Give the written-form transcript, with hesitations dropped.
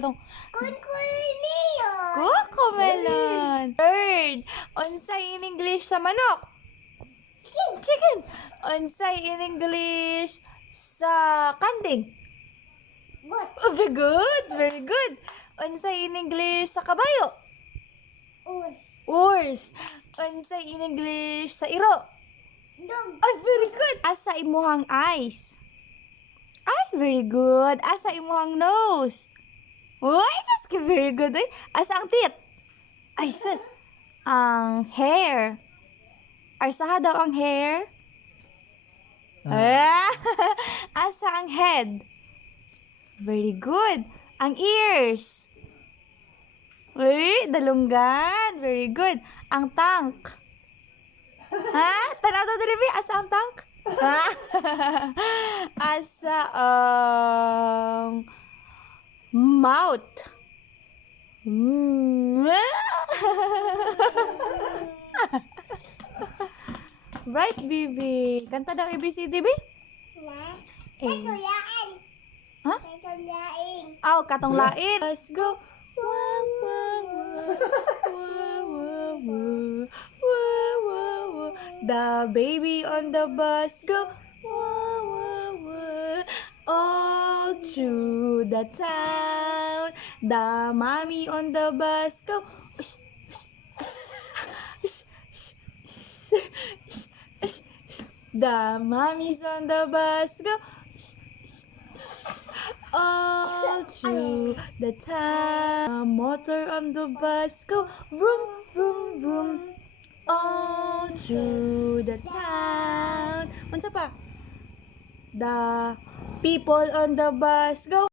katong Kukulmio. cocomelon. Bird. Unsay in English sa manok? Chicken. Unsay in English sa kanding? Good. Oh, very good. Very good. Unsay in English sa kabayo? Us. Horse. Unsay in English sa iro? Dog. Ay, very good. Asa imuhang eyes? Ay, very good. Asa imuhang nose? Uy, sus, very good. Ay. Asa ang teeth? Ay, sus. Ang hair. Asa daw ang hair? Ah. Asa ang head? Very good. Ang ears? Uy, dalunggan. Very good. Ang tank? Ha? Tanaw to dili, asa ang tank? Ha? Asa ang mouth? Bright, baby. Kanta daw ABCD, baby. Na. Eh. Tulaan. Ha? Tutulain. Aw, katong lain. Let's go. Wah, wah, wah. Wah, wah, wah. Wah, wah, wah. The baby on the bus go. Wah, wah, wah. All through the town. The mommy on the bus go. Ush, ush, ush. Ush, ush, ush. Ush, ush, ush. The mommy's on the bus go. All through the town. A motor on the bus go vroom, vroom, vroom. All through the town. Unsa pa? The people on the bus go